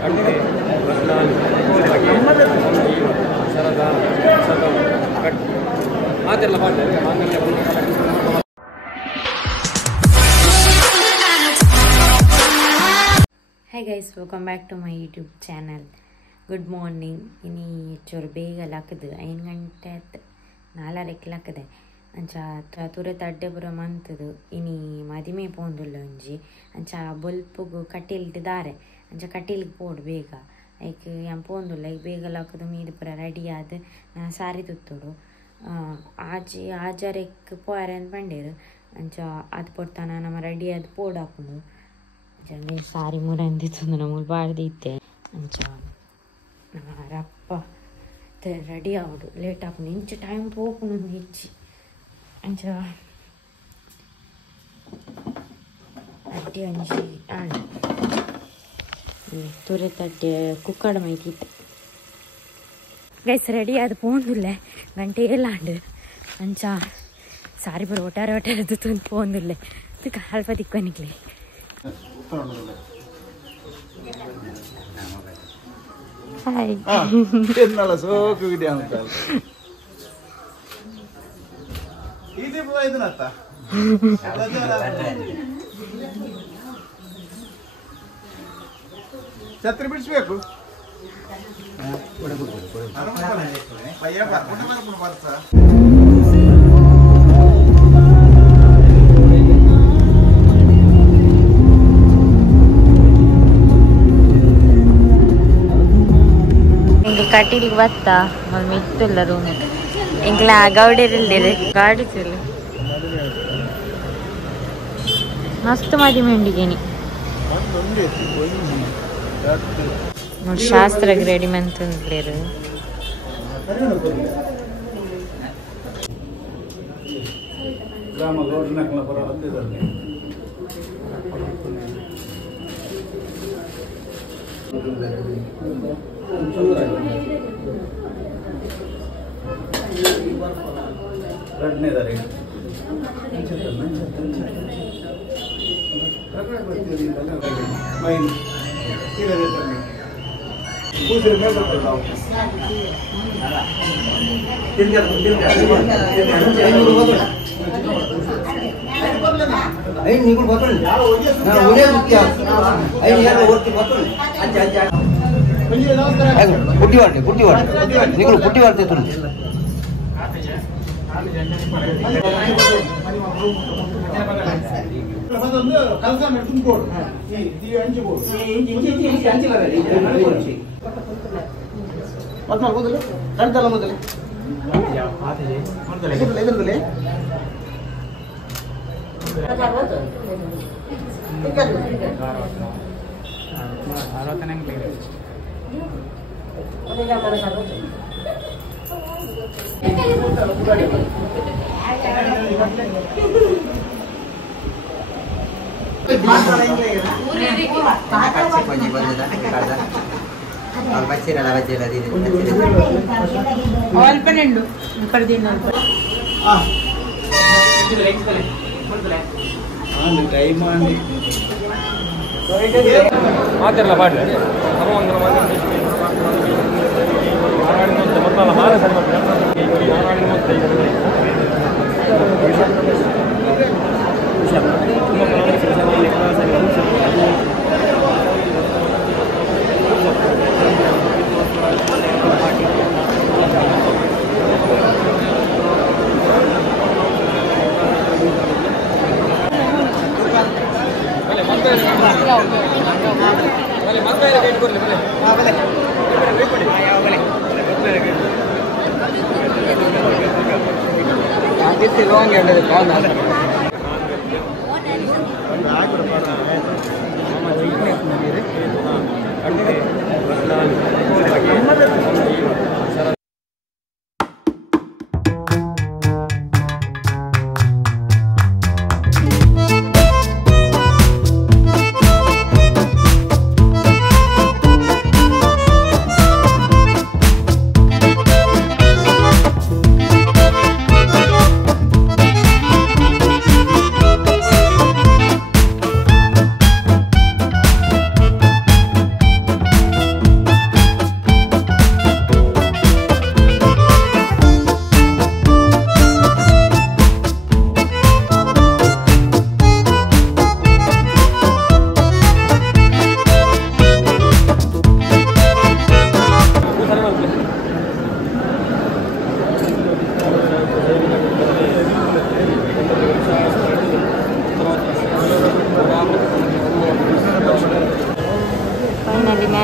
Hi guys, welcome back to my YouTube channel. Good morning. Ini chor bega lakade 5 ಗಂಟೆ 4 lakade. Ancha ture tadde pura mantadu. Ini madime pondulla onji. Ancha bolpugu kattilidare. Ancha kattilige podu bega. Like yam pondulla bega lakadu meedu pura ready ade na sari tuttodu. ಆಜಾರೆಕ್ ಪೋಯರನ್ ಬಂಡೇರು ಅಂಚ ಅದು ಪೊಡ್ತಾನ ನಮ್ಮ ready ಅದು pod ಹಾಕೊಂಡು ಅಂಚ ಸಾರಿ ಮುರಂದಿತ್ತು ನಮಗೆ ಬಾಡ್ದಿತ್ತೆ ಅಂಚ ರಪ್ಪ ready ಆಗೋದು late ಹಾಕೊಂಡು ಇಂಚು ಟೈಮ್ ಹೋಗ್ಕೊಂಡು ಹೆಚ್ಚಿ ಅಂಚ ಅಡ್ಡಿ ಅಂಜಿ ತುರೆ ತಡ್ಡೆ ಕುಕ್ಕಡ ಮೈಕಿತ್ತು ಗೈಸ್ ರೆಡಿ ಅದು ಪೋಂದುಲ್ಲೆ ಗಂಟೆ ಎಲ್ಲಾಂಡು ಅಂಚ ಸಾರಿ ಬರೋ ಒಟ್ಟಾರೆ ತಂದು ಪೋಂದುಲ್ಲೆ ಅದಕ್ಕೆ ಅಲ್ಪ ತಿಕ್ಕೊನಿಕ್ಲಿ ಹಾಯ್ എന്നല്ല സോക്ക് കിട്ടിയാ ഇതിപ്പോ ഇതിനകത്താ ಛತ್ರಿ ಬಿಡಿಸ್ಬೇಕು ಕಟೀಲಿಗೆ ಬತ್ತಾ ಮಮ್ಮಿ ಇತ್ತಿಲ್ಲ ರೂಮ್ ಇಂಕ್ಲ ಗೌಡೇರಿಲ್ದಿರಿ ಗಾಡಿ ಚೂಲಿ ಮಸ್ತ್ ಮದಿ ಮೆಂಡಿಗೇನಿ ನೋಡಿ ಶಾಸ್ತ್ರಕ್ಕೆ ರೆಡಿ ಮಂತಂದ್ಲೇರು ಪುಟ್ಟಿ ವಾರ್ತೆ ತುಳಿ ಕಲಸ ತುಂಬಿಕೊಡು ಮೊದಲು ಕಣ್ತಲ್ಲ ಮೊದಲು ಎದುರದಲ್ಲಿ ಮಾತೆಲ್ಲ ಬಾಡ್ಲೆ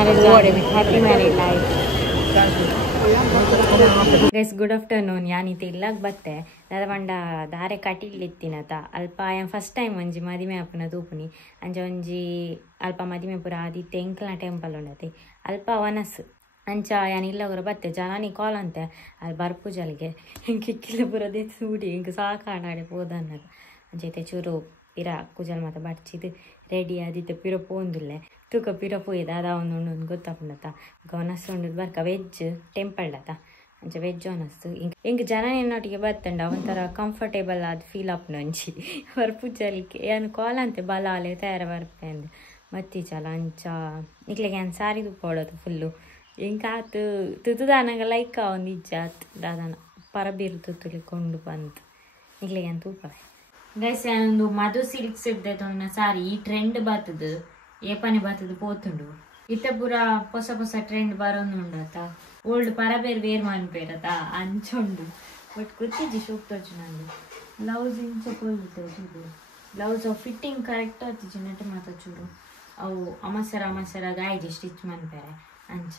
happy married life. Guys good afternoon. ಯಾನಿತ್ತೆ ಇಲ್ಲಾಗ ಬತ್ತೆ ದಾದ ಪಂಡ ದಾರೆ ಕಟಿಲಿತ್ತಿನತ ಅಲ್ಪ ಫಸ್ಟ್ ಟೈಮ್ ಒಂಜಿ ಮದಿಮೆ ಆಪುನ ತೂಪುನಿ ಅಂಚ ಒಂಜಿ ಅಲ್ಪ ಮದಿಮೆ ಪೂರ ಆದಿತ್ತೆ ಎಂಕಲ್ನ ಟೆಂಪಲ್ ಉಂಡತೆ ಅಲ್ಪ ವನಸ್ ಅಂಚ ಯಾನ್ ಇಲ್ಲವರ ಬತ್ತೆ ಜನಾನಿ ಕಾಲ್ ಅಂತೆ ಅಲ್ಲಿ ಬರ್ಪುಜಲ್ಗೆ ಹಿಂಗೆ ಇಕ್ಕಿಲ್ಲ ಪೂರ ಸೂಡಿ ಹಿಂಗೆ ಸಾಕಾಡಾಡೆ ಪೋದನ್ನ ಅಂಚೈತೆ ಚೂರು ಪಿರ ಕುಜಲ್ ಮಾತ ಬಡ್ಚಿದು ರೆಡಿ ಆದಿತ್ತೆ ಪಿರ ಪೋಂದುಲ್ಲೆ ತೂಕ ಪಿರ ಪೋಯ್ದು ಅದ ಒಂದು ಗೊತ್ತಾಪುಂಡತ ವನಸ್ ಉಂಡು ಬರ್ಕ ವೆಜ್ ಟೆಂಪಲ್ ಅತ ಅಂಚ ವೆಜ್ ಅನಸ್ತು ಹಿಂಗೆ ಜನ ಎನ್ನೊಟ್ಟಿಗೆ ಬತ್ತಂಡ ಒಂಥರ ಕಂಫರ್ಟೇಬಲ್ ಆದ ಫೀಲ್ ಅಪ್ನ ಅಂಚಿ ಬರ್ಪುಜಲಿಕ್ಕೆ ಏನು ಕಾಲ್ ಅಂತೆ ಬಲಾಲೆ ತಯಾರ ಬರ್ಪೆ ಅಂದೆ ಮತ್ತೀಚಲ ಅಂಚ ಇಕ್ಲಿಗೆ ಏನು ಸಾರಿ ತುಪ್ಪೋಡೋದು ಫುಲ್ಲು ಹಿಂಗಾತು ತುತುದಾನಾಗ ಲೈಕ್ ಒಂದು ಇಜ್ಜ ಆತು ದಾದಾನ ಪರಬೀರು ತುತ್ತುಲಿಕೊಂಡು ಬಂತು ಇಕ್ಲಿಗೆ ಏನು ತೂಪವೆ ಗೈಸ್ ಒಂದು ಮಧು ಸಿಲ್ಕ್ಸ್ ಇಡ್ದೈತೆ ಸಾರಿ ಈ ಟ್ರೆಂಡ್ ಬರ್ತದು ಏಪನೆ ಬರ್ತದು ಪೋತುಂಡು ಇತ್ತ ಪೂರ ಹೊಸ ಹೊಸ ಟ್ರೆಂಡ್ ಬರೋದು ಉಂಡತ ಓಲ್ಡ್ ಪರಬೇರ್ ವೇರ್ ಮನ್ಪೇರತ ಅಂಚುಂಡು ಬಟ್ ಗೊತ್ತಿಜ್ಜಿ ಶೋಕ್ ತೋಜು ನಂದು ಬ್ಲೌಸ್ ಇಂಚ ಕೊಲ್ದು ಬ್ಲೌಸ್ ಫಿಟ್ಟಿಂಗ್ ಕರೆಕ್ಟ್ ಆತಿಜಿ ನೆಟ್ ಮಾತ ಚೂರು ಅವು ಅಮಸರ ಗಾಯ್ಜಿ ಸ್ಟಿಚ್ ಮನ್ಪೇರೆ ಅಂಚ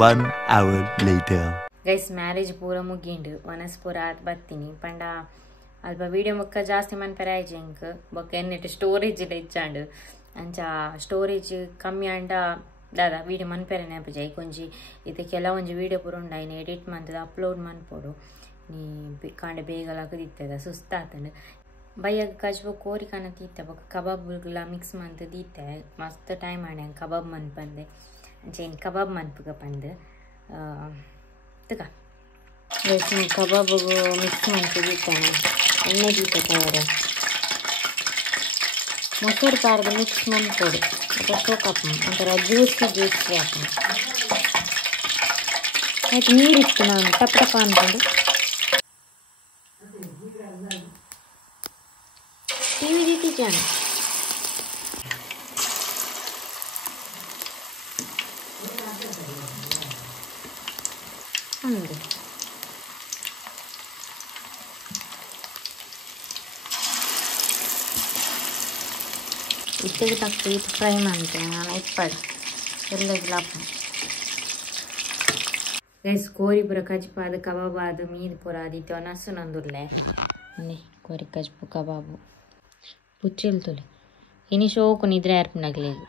One hour later. Guys marriage ಪೂರ ಮುಗಿಂಡು ವನಸ್ ಪೂರ ಆತ್ ಬತ್ತೀನಿ ಪಂಡ ಅಲ್ಪ ವೀಡಿಯೋ ಮುಕ್ಕ ಜಾಸ್ತಿ ಮನ್ಪೆರೆ ಆಯ್ಜಿ ಇಂಕ್ ಬೊಕ್ಕ ಎನ್ನೆಟ್ ಸ್ಟೋರೇಜ್ ಇಲ್ಲ ಇಚ್ಚಾಂಡು ಅಂಚ ಸ್ಟೋರೇಜ್ ಕಮ್ಮಿ ಆಂಡ ದಾದ ವೀಡಿಯೋ ಮನ್ಪೆರೆ ನೆನಪು ಕೊಂಜಿ ಇದು ಕೆಲವೊಂಜಿ ವೀಡಿಯೋ ಪೂರ ಉಂಡ ಇನ್ನು ಎಡಿಟ್ ಮಂತದ ಅಪ್ಲೋಡ್ ಮನ್ಪೋಡು ನೀ ಕಾಂಡೆ ಬೇಗಲಾಗದಿತ್ತದ ಸುಸ್ತಾತಂಡು ಬೈಯಾಗ ಕಜ್ಬೋ ಕೋರಿ ಕಾನ ತೀತ್ತೆ ಬೊಕ್ಕ ಕಬಾಬ್ಗಳ ಮಿಕ್ಸ್ ಮಂತ್ ದೀತೆ ಮಸ್ತ್ ಟೈಮ್ ಆಣೆ ಕಬಾಬ್ ಮನ್ಪಂದೆ ಅಂಚೆ ಕಬಾಬ್ ಮನ್ಪುಗ ಪಂದು ತಗ ಕಬಾಬ್ಗೂ ಮಿಕ್ಸ್ ಮಂತು ದೀತಾನೆ ಎಣ್ಣೆ ದೀತೆ ತವರೆ ಮೊಸರು ಪಾರ್ದು ಮಿಕ್ಸ್ ಮನ್ಪೋಡು ಅಥವಾ ಸೋಕಪ್ಪ ಒಂಥರ ಜ್ಯೂಸಿ ಹಾಕೋಣ ಆಯ್ತು ನೀರಿತ್ತು ನಾನು ಟಪ್ ಟಪ ಅಂದ್ಕೊಂಡು ಟಿವಿ ದೀತಿದ್ದಾನೆ ಉಂಡು ಇಟ್ಟಿಗೆ ತಕ್ಕ ಇದು ಫ್ರೈ ಮಾಡ್ತೆ ನಾನು ಇಪ್ಪಡು ಎಲ್ಲ ಲಾಪ ಗೈಸ್ ಕೋರಿ ಪೂರ ಕಜ್ಪಾದ ಕಬಾಬಾದ ಮೀನು ಪೂರ ಆದಿತ್ಯ ನಸು ನಂದುರ್ಲೆ ಅನ್ನಿ ಕೋರಿ ಕಜ್ಪು ಕಬಾಬು ಪುಚ್ಚಿಲ್ತುಲೆ ಇನಿ ಶೋಕು ನಿದ್ರೆ ಅರ್ಪಣಗ್ಲಿಗೆ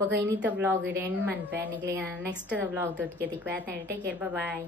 ఒక ఇనిత బ్లాగ్ ఎండ్ మన్పే నీకు నెక్స్ట్ బ్లాగ్ తోటికి టేక్ కేర్ బాయ్